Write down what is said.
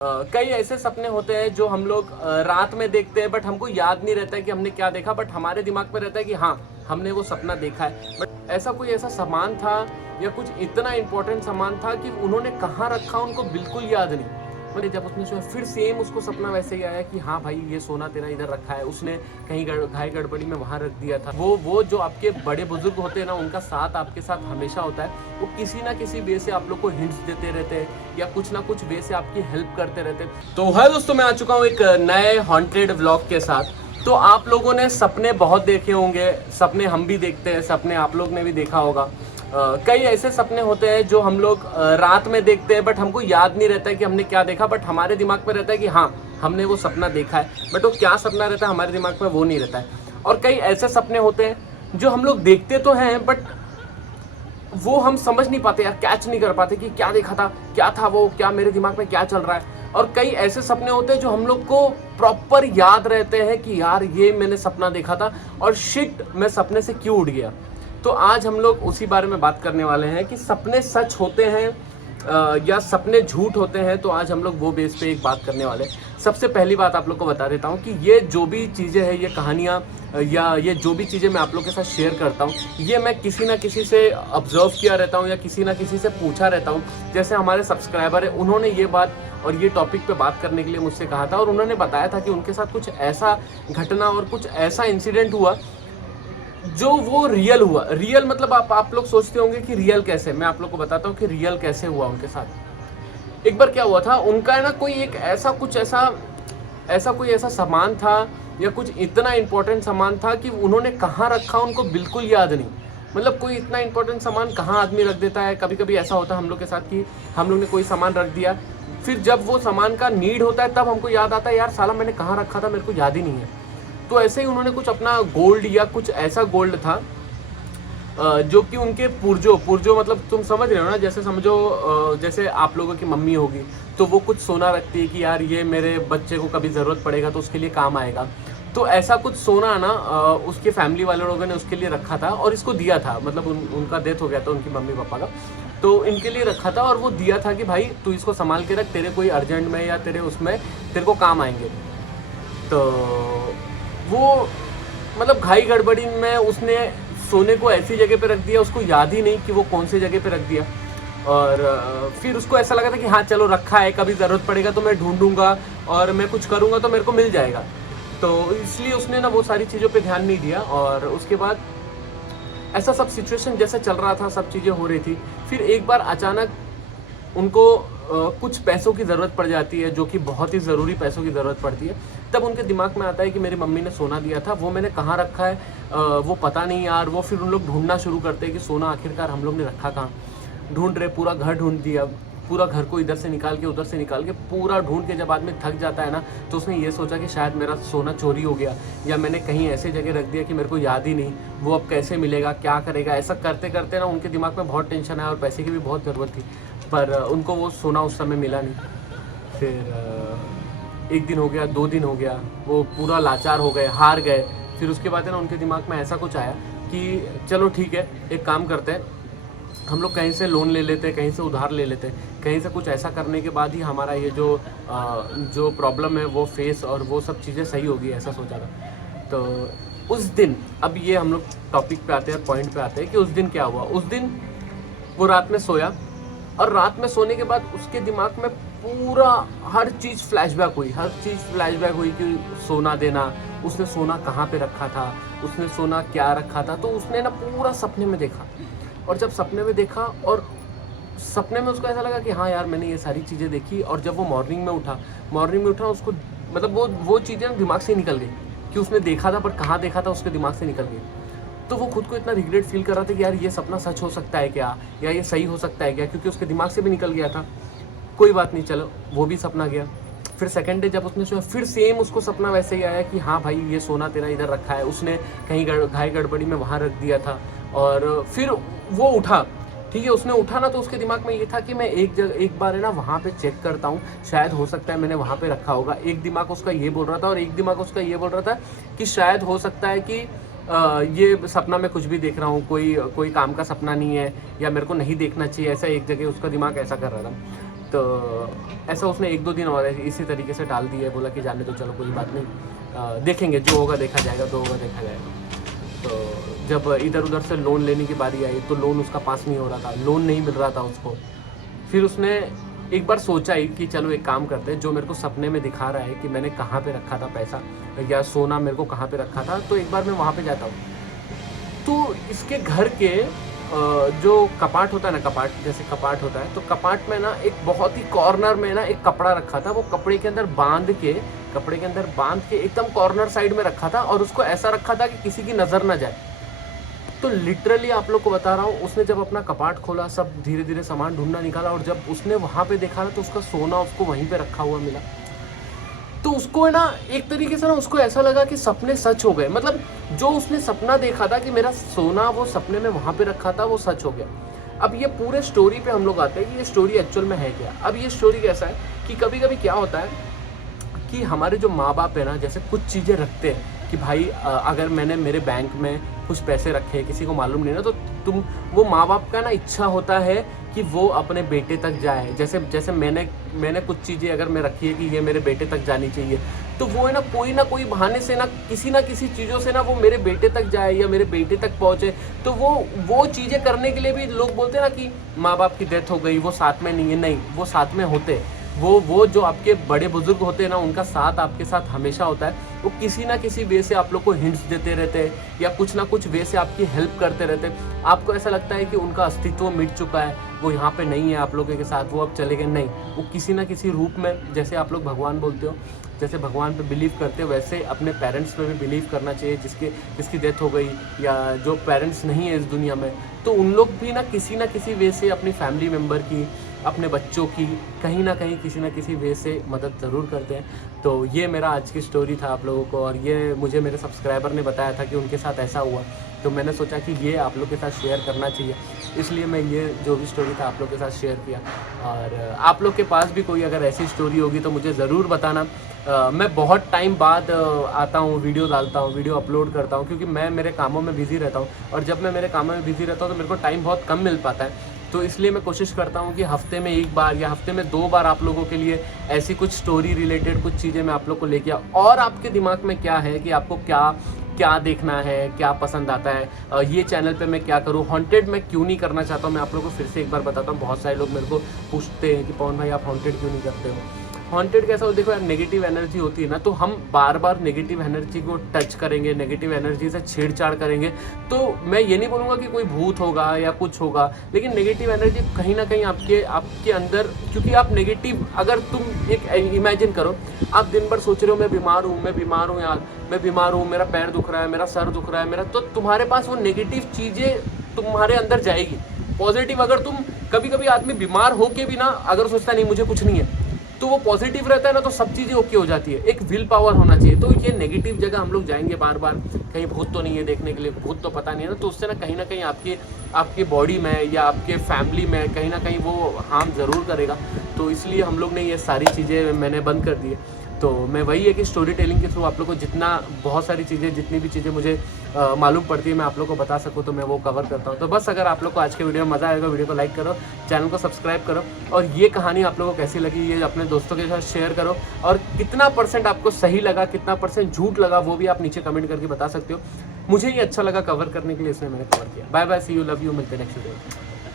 कई ऐसे सपने होते हैं जो हम लोग रात में देखते हैं, बट हमको याद नहीं रहता है कि हमने क्या देखा। बट हमारे दिमाग में रहता है कि हाँ, हमने वो सपना देखा है। बट ऐसा सामान था या कुछ इतना इंपॉर्टेंट सामान था कि उन्होंने कहाँ रखा उनको बिल्कुल याद नहीं। मैंने जब उसने सोचा, फिर सेम उसको सपना वैसे ही आया कि हाँ भाई, ये सोना तेरा इधर रखा है, उसने कहीं घाई गड़बड़ी में वहाँ रख दिया था। वो जो आपके बड़े बुजुर्ग होते हैं ना, उनका साथ आपके साथ हमेशा होता है। वो किसी ना किसी वे से आप लोग को हिंट्स देते रहते हैं या कुछ ना कुछ वे से आपकी हेल्प करते रहते हैं। तो है दोस्तों, मैं आ चुका हूँ एक नए हॉन्टेड व्लॉग के साथ। तो आप लोगों ने सपने बहुत देखे होंगे, सपने हम भी देखते हैं, सपने आप लोग ने भी देखा होगा। कई ऐसे सपने होते हैं जो हम लोग रात में देखते हैं, बट हमको याद नहीं रहता है कि हमने क्या देखा। बट हमारे दिमाग में रहता है कि हाँ, हमने वो सपना देखा है। बट वो क्या सपना रहता है हमारे दिमाग में वो नहीं रहता है। और कई ऐसे सपने होते हैं जो हम लोग देखते तो हैं, बट वो हम समझ नहीं पाते यार, कैच नहीं कर पाते कि क्या देखा था, क्या था वो, क्या मेरे दिमाग में क्या चल रहा है। और कई ऐसे सपने होते हैं जो हम लोग को प्रॉपर याद रहते हैं कि यार ये मैंने सपना देखा था और शिट, मैं सपने से क्यों उठ गया। तो आज हम लोग उसी बारे में बात करने वाले हैं कि सपने सच होते हैं या सपने झूठ होते हैं। तो आज हम लोग वो बेस पे एक बात करने वाले हैं। सबसे पहली बात आप लोग को बता देता हूँ कि ये जो भी चीज़ें हैं, ये कहानियाँ या ये जो भी चीज़ें मैं आप लोग के साथ शेयर करता हूँ, ये मैं किसी ना किसी से ऑब्जर्व किया रहता हूँ या किसी ना किसी से पूछा रहता हूँ। जैसे हमारे सब्सक्राइबर है, उन्होंने ये बात और ये टॉपिक पे बात करने के लिए मुझसे कहा था, और उन्होंने बताया था कि उनके साथ कुछ ऐसा घटना और कुछ ऐसा इंसिडेंट हुआ जो वो रियल हुआ। रियल मतलब आप लोग सोचते होंगे कि रियल कैसे, मैं आप लोग को बताता हूँ कि रियल कैसे हुआ उनके साथ। एक बार क्या हुआ था, उनका है ना कोई एक ऐसा सामान था या कुछ इतना इंपॉर्टेंट सामान था कि उन्होंने कहाँ रखा उनको बिल्कुल याद नहीं। मतलब कोई इतना इंपॉर्टेंट सामान कहाँ आदमी रख देता है। कभी कभी ऐसा होता है हम लोग के साथ कि हम लोग ने कोई सामान रख दिया, फिर जब वो सामान का नीड होता है तब हमको याद आता है यार साला मैंने कहाँ रखा था, मेरे को याद ही नहीं है। तो ऐसे ही उन्होंने कुछ अपना गोल्ड या कुछ ऐसा गोल्ड था जो कि उनके पुरजो मतलब तुम समझ रहे हो ना, जैसे समझो जैसे आप लोगों की मम्मी होगी तो वो कुछ सोना रखती है कि यार ये मेरे बच्चे को कभी ज़रूरत पड़ेगा तो उसके लिए काम आएगा। तो ऐसा कुछ सोना ना उसके फैमिली वाले लोगों ने उसके लिए रखा था और इसको दिया था। मतलब उनका डेथ हो गया था उनकी मम्मी पापा का, तो इनके लिए रखा था और वो दिया था कि भाई तू इसको संभाल के रख, तेरे कोई अर्जेंट में या तेरे उसमें तेरे को काम आएंगे। तो वो मतलब घाई गड़बड़ी में उसने सोने को ऐसी जगह पे रख दिया, उसको याद ही नहीं कि वो कौन सी जगह पे रख दिया। और फिर उसको ऐसा लगा था कि हाँ चलो रखा है, कभी ज़रूरत पड़ेगा तो मैं ढूंढूंगा और मैं कुछ करूँगा तो मेरे को मिल जाएगा। तो इसलिए उसने ना वो सारी चीज़ों पे ध्यान नहीं दिया। और उसके बाद ऐसा सब सिचुएशन जैसे चल रहा था, सब चीज़ें हो रही थी। फिर एक बार अचानक उनको कुछ पैसों की ज़रूरत पड़ जाती है, जो कि बहुत ही ज़रूरी पैसों की ज़रूरत पड़ती है। तब उनके दिमाग में आता है कि मेरी मम्मी ने सोना दिया था, वो मैंने कहाँ रखा है वो पता नहीं यार। वो फिर उन लोग ढूंढना शुरू करते हैं कि सोना आखिरकार हम लोग ने रखा कहाँ। ढूंढ रहे, पूरा घर ढूंढ दिया, पूरा घर को इधर से निकाल के उधर से निकाल के पूरा ढूंढ के जब आदमी थक जाता है ना, तो उसने ये सोचा कि शायद मेरा सोना चोरी हो गया या मैंने कहीं ऐसे जगह रख दिया कि मेरे को याद ही नहीं, वो अब कैसे मिलेगा, क्या करेगा। ऐसा करते करते ना उनके दिमाग में बहुत टेंशन आया और पैसे की भी बहुत ज़रूरत थी, पर उनको वो सोना उस समय मिला नहीं। फिर एक दिन हो गया, 2 दिन हो गया, वो पूरा लाचार हो गए, हार गए। फिर उसके बाद है ना उनके दिमाग में ऐसा कुछ आया कि चलो ठीक है, एक काम करते हैं, हम लोग कहीं से लोन ले लेते हैं, कहीं से उधार ले लेते हैं, कहीं से कुछ ऐसा करने के बाद ही हमारा ये जो प्रॉब्लम है वो फेस और वो सब चीज़ें सही होगी, ऐसा सोचा था। तो उस दिन, अब ये हम लोग टॉपिक पे आते हैं, पॉइंट पे आते हैं कि उस दिन क्या हुआ। उस दिन वो रात में सोया और रात में सोने के बाद उसके दिमाग में पूरा हर चीज़ फ्लैशबैक हुई कि सोना देना, उसने सोना कहाँ पे रखा था, उसने सोना क्या रखा था। तो उसने ना पूरा सपने में देखा, और जब सपने में देखा और सपने में उसको ऐसा लगा कि हाँ यार मैंने ये सारी चीज़ें देखी। और जब वो मॉर्निंग में उठा उसको मतलब वो चीज़ें दिमाग से निकल गई कि उसने देखा था, पर कहाँ देखा था उसके दिमाग से निकल गई। तो वो खुद को इतना रिग्रेट फील कर रहा था कि यार ये सपना सच हो सकता है क्या, या ये सही हो सकता है क्या, क्योंकि उसके दिमाग से भी निकल गया था। कोई बात नहीं, चलो वो भी सपना गया। फिर सेकंड डे जब उसने सोचा, फिर सेम उसको सपना वैसे ही आया कि हाँ भाई ये सोना तेरा इधर रखा है, उसने कहीं घाई गड़बड़ी में वहाँ रख दिया था। और फिर वो उठा, ठीक है, उसने उठा ना, तो उसके दिमाग में ये था कि मैं एक बार है ना वहाँ पे चेक करता हूँ, शायद हो सकता है मैंने वहाँ पे रखा होगा। एक दिमाग उसका ये बोल रहा था और एक दिमाग उसका ये बोल रहा था कि शायद हो सकता है कि ये सपना मैं कुछ भी देख रहा हूँ, कोई काम का सपना नहीं है, या मेरे को नहीं देखना चाहिए। ऐसा एक जगह उसका दिमाग ऐसा कर रहा था। तो ऐसा उसने 1-2 दिन और इसी तरीके से टाल दिए, बोला कि जाने दो, चलो कोई बात नहीं, देखेंगे, जो होगा देखा जाएगा, जो होगा देखा जाएगा। तो जब इधर उधर से लोन लेने की बारी आई तो लोन उसका पास नहीं हो रहा था, लोन नहीं मिल रहा था उसको। फिर उसने एक बार सोचा ही कि चलो एक काम करते हैं, जो मेरे को सपने में दिखा रहा है कि मैंने कहाँ पे रखा था पैसा या सोना मेरे को कहाँ पे रखा था, तो एक बार मैं वहाँ पे जाता हूँ। तो इसके घर के जो कपाट होता है ना, कपाट जैसे कपाट होता है, तो कपाट में ना एक बहुत ही कॉर्नर में ना एक कपड़ा रखा था। वो कपड़े के अंदर बांध के एकदम कॉर्नर साइड में रखा था, और उसको ऐसा रखा था कि किसी की नज़र ना जाए। तो लिटरली आप लोग को बता रहा हूँ, उसने जब अपना कपाट खोला, सब धीरे धीरे सामान ढूंढना निकाला, और जब उसने वहाँ पे देखा ना तो उसका सोना उसको वहीं पे रखा हुआ मिला। तो उसको है ना एक तरीके से ना उसको ऐसा लगा कि सपने सच हो गए। मतलब जो उसने सपना देखा था कि मेरा सोना वो सपने में वहाँ पे रखा था, वो सच हो गया। अब ये पूरे स्टोरी पे हम लोग आते हैं कि ये स्टोरी एक्चुअल में है क्या। अब ये स्टोरी कैसा है कि कभी कभी क्या होता है कि हमारे जो माँ बाप है ना, जैसे कुछ चीज़ें रखते हैं कि भाई अगर मैंने मेरे बैंक में कुछ पैसे रखे, किसी को मालूम नहीं ना, तो वो माँ बाप का ना इच्छा होता है कि वो अपने बेटे तक जाए। जैसे मैंने कुछ चीज़ें अगर मैं रखी है कि ये मेरे बेटे तक जानी चाहिए, तो वो है ना कोई बहाने से ना किसी चीज़ों से ना वो मेरे बेटे तक जाए या मेरे बेटे तक पहुँचे। तो वो चीज़ें करने के लिए भी लोग बोलते हैं ना कि माँ बाप की डेथ हो गई, वो साथ में नहीं है। नहीं, वो साथ में होते हैं। वो जो आपके बड़े बुजुर्ग होते हैं ना, उनका साथ आपके साथ हमेशा होता है। वो किसी ना किसी वे से आप लोग को हिंट्स देते रहते हैं या कुछ ना कुछ वे से आपकी हेल्प करते रहते हैं। आपको ऐसा लगता है कि उनका अस्तित्व मिट चुका है, वो यहाँ पे नहीं है आप लोगों के साथ, वो अब चले गए। नहीं, वो किसी ना किसी रूप में, जैसे आप लोग भगवान बोलते हो, जैसे भगवान पे बिलीव करते हो, वैसे अपने पेरेंट्स पे भी बिलीव करना चाहिए, जिसकी डेथ हो गई या जो पेरेंट्स नहीं है इस दुनिया में। तो उन लोग भी ना किसी वे से अपनी फैमिली मेम्बर की, अपने बच्चों की कहीं ना कहीं किसी ना किसी वे से मदद ज़रूर करते हैं। तो ये मेरा आज की स्टोरी था आप लोगों को, और ये मुझे मेरे सब्सक्राइबर ने बताया था कि उनके साथ ऐसा हुआ, तो मैंने सोचा कि ये आप लोग के साथ शेयर करना चाहिए, इसलिए मैं ये जो भी स्टोरी था आप लोग के साथ शेयर किया। और आप लोग के पास भी कोई अगर ऐसी स्टोरी होगी तो मुझे ज़रूर बताना। मैं बहुत टाइम बाद आता हूँ, वीडियो डालता हूँ, वीडियो अपलोड करता हूँ, क्योंकि मैं मेरे कामों में बिज़ी रहता हूँ, और जब मैं मेरे कामों में बिज़ी रहता हूँ तो मेरे को टाइम बहुत कम मिल पाता है। तो इसलिए मैं कोशिश करता हूँ कि हफ्ते में 1 बार या हफ्ते में 2 बार आप लोगों के लिए ऐसी कुछ स्टोरी रिलेटेड कुछ चीज़ें मैं आप लोग को लेके आऊँ। और आपके दिमाग में क्या है कि आपको क्या देखना है, क्या पसंद आता है, ये चैनल पे मैं क्या करूँ, हॉन्टेड मैं क्यों नहीं करना चाहता हूँ। मैं आप लोगों को फिर से एक बार बताता हूँ। बहुत सारे लोग मेरे को पूछते हैं कि पवन भाई आप हॉन्टेड क्यों नहीं करते हो। हॉन्टेड कैसा हो, देखो यार, नेगेटिव एनर्जी होती है ना, तो हम बार बार नेगेटिव एनर्जी को टच करेंगे, नेगेटिव एनर्जी से छेड़छाड़ करेंगे। तो मैं ये नहीं बोलूँगा कि कोई भूत होगा या कुछ होगा, लेकिन नेगेटिव एनर्जी कहीं ना कहीं आपके अंदर, क्योंकि आप नेगेटिव, अगर तुम एक इमेजिन करो, आप दिन भर सोच रहे हो मैं बीमार हूँ यार, मैं बीमार हूँ, मेरा पैर दुख रहा है, मेरा सर दुख रहा है मेरा, तो तुम्हारे पास वो नेगेटिव चीज़ें तुम्हारे अंदर जाएगी। पॉजिटिव, अगर तुम कभी आदमी बीमार हो के भी ना अगर सोचता नहीं मुझे कुछ नहीं है, तो वो पॉजिटिव रहता है ना, तो सब चीज़ें ओके हो जाती है। एक विल पावर होना चाहिए। तो ये नेगेटिव जगह हम लोग जाएंगे बार बार, कहीं भूत तो नहीं है देखने के लिए, भूत तो पता नहीं है ना, तो उससे ना कहीं आपके बॉडी में या आपके फैमिली में कहीं ना कहीं वो हार्म ज़रूर करेगा। तो इसलिए हम लोग ने ये सारी चीज़ें मैंने बंद कर दी है। तो मैं वही है कि स्टोरी टेलिंग के थ्रू आप लोग को बहुत सारी चीज़ें, जितनी भी चीज़ें मुझे मालूम पड़ती है, मैं आप लोग को बता सकूँ, तो मैं वो कवर करता हूँ। तो बस अगर आप लोग को आज के वीडियो में मज़ा आएगा, वीडियो को लाइक करो, चैनल को सब्सक्राइब करो, और ये कहानी आप लोगों को कैसी लगी ये अपने दोस्तों के साथ शेयर करो, और कितना % आपको सही लगा, कितना % झूठ लगा, वो भी आप नीचे कमेंट करके बता सकते हो। मुझे ये अच्छा लगा कवर करने के लिए, इसलिए मैंने कवर किया। Bye bye, see you, love you, मिलते हैं नेक्स्ट वीडियो।